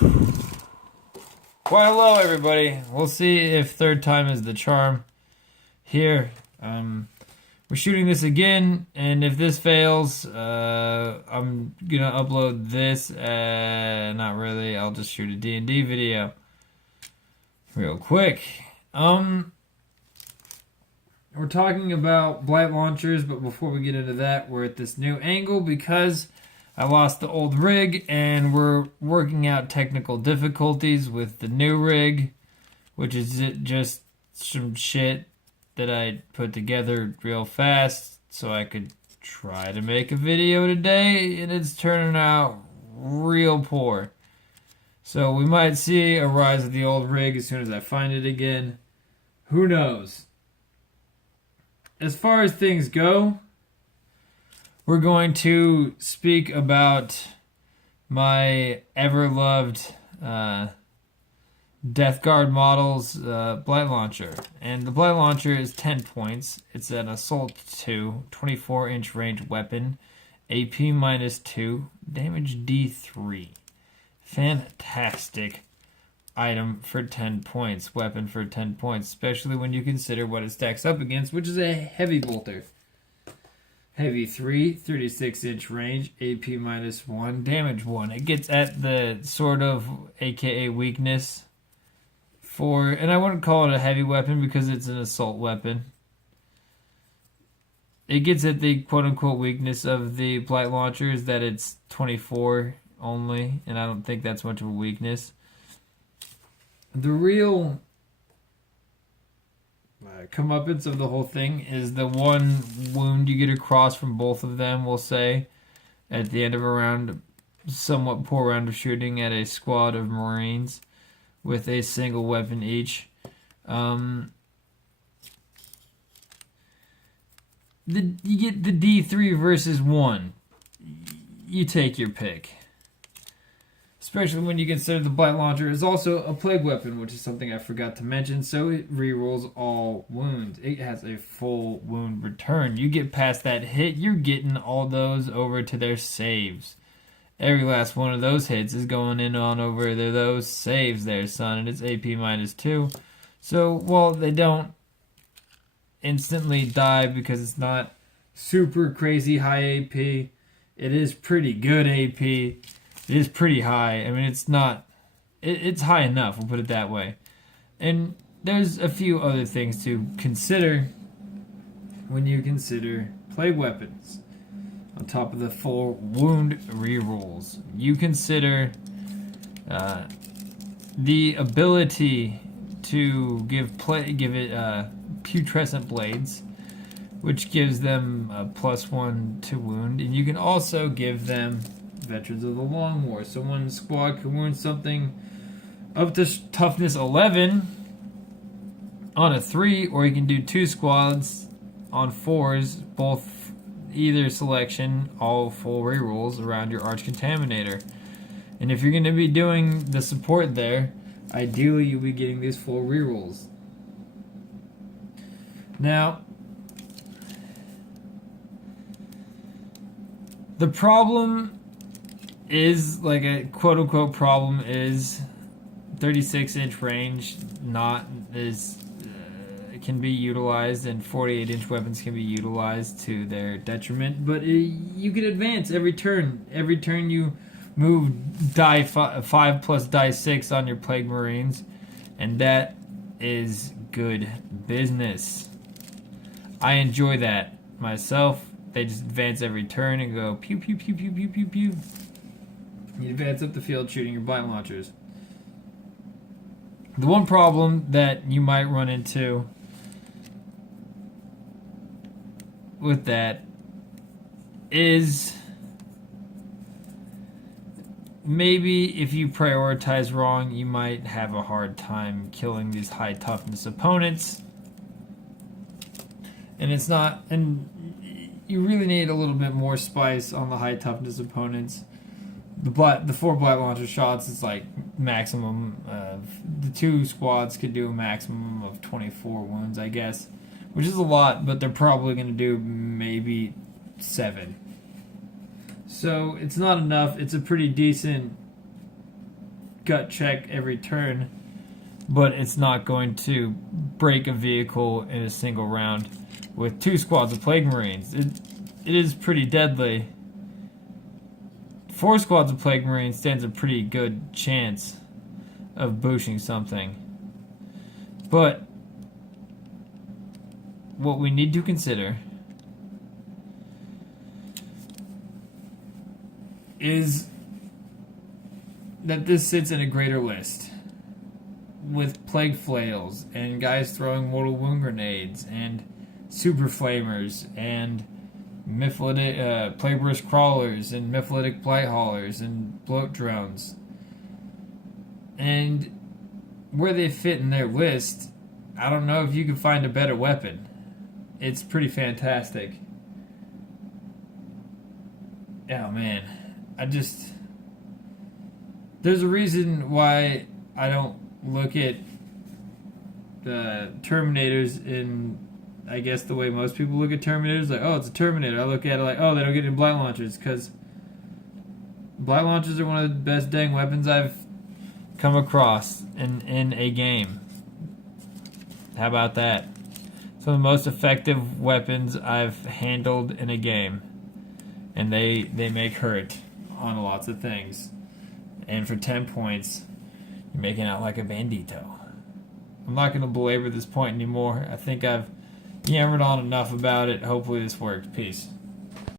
Well, hello everybody. We'll see if third time is the charm. Here, we're shooting this again, and if this fails, I'm gonna upload this. Not really. I'll just shoot a D&D video real quick. We're talking about Blight launchers, but before we get into that, we're at this new angle because I lost the old rig, and we're working out technical difficulties with the new rig, which is just some shit that I put together real fast so I could try to make a video today, and it's turning out real poor. So we might see a rise of the old rig as soon as I find it again. Who knows? As far as things go, we're going to speak about my ever-loved Death Guard model's Blight Launcher. And the Blight Launcher is 10 points. It's an Assault 2, 24-inch range weapon, AP -2, damage D3. Fantastic item for 10 points, weapon for 10 points, especially when you consider what it stacks up against, which is a heavy bolter. Heavy 3, 36-inch range, AP -1, damage 1. It gets at the sort of AKA weakness for, and I wouldn't call it a heavy weapon because it's an assault weapon. It gets at the quote-unquote weakness of the Blight launchers that it's 24 only, and I don't think that's much of a weakness. The real comeuppance of the whole thing is the one wound you get across from both of them, we'll say, at the end of a round, somewhat poor round of shooting at a squad of Marines with a single weapon each. You get the D3 versus 1. You take your pick. Especially when you consider the Blight Launcher is also a plague weapon, which is something I forgot to mention, so it rerolls all wounds. It has a full wound return. You get past that hit, you're getting all those over to their saves. Every last one of those hits is going in on over to those saves there, son, and it's AP -2. So, while they don't instantly die because it's not super crazy high AP, it is pretty good AP. It is pretty high. I mean, it's not... It's high enough, we'll put it that way. And there's a few other things to consider when you consider plague weapons. On top of the full wound rerolls, you consider the ability to give it putrescent blades, which gives them a +1 to wound, and you can also give them Veterans of the Long War. So one squad can wound something up to toughness 11 on a 3, or you can do 2 squads on 4s, both either selection, all full rerolls around your Arch Contaminator. And if you're going to be doing the support there, ideally you'll be getting these full rerolls. Now, the problem is, like a quote-unquote problem, is 36-inch range not as can be utilized, and 48-inch weapons can be utilized to their detriment, but you can advance every turn. Every turn you move die 5 plus die 6 on your Plague Marines, and that is good business. I enjoy that myself. They just advance every turn and go pew pew pew pew pew pew pew. You advance up the field shooting your Blight launchers. The one problem that you might run into with that is maybe if you prioritize wrong, you might have a hard time killing these high toughness opponents. And it's not, and you really need a little bit more spice on the high toughness opponents. The 4 Blight launcher shots is like maximum of, the 2 squads could do a maximum of 24 wounds, I guess, which is a lot, but they're probably going to do maybe 7. So it's not enough. It's a pretty decent gut check every turn, but it's not going to break a vehicle in a single round. With 2 squads of Plague Marines, it is pretty deadly. 4 squads of Plague Marines stands a pretty good chance of booshing something. But what we need to consider is that this sits in a greater list with Plague Flails and guys throwing Mortal Wound Grenades and Super Flamers and Plague Crawlers and Myphitic Blight Haulers and Bloat Drones. And where they fit in their list, I don't know if you can find a better weapon. It's pretty fantastic. Oh man, there's a reason why I don't look at Terminators in, I guess, the way most people look at Terminators. Like, oh, it's a Terminator. I look at it like, oh, they don't get any Blight Launchers, because Blight Launchers are one of the best dang weapons I've come across in a game. How about that? Some of the most effective weapons I've handled in a game. And they make hurt on lots of things. And for 10 points, you're making out like a bandito. I'm not going to belabor this point anymore. I think I've yammered on enough about it. Hopefully this worked. Peace.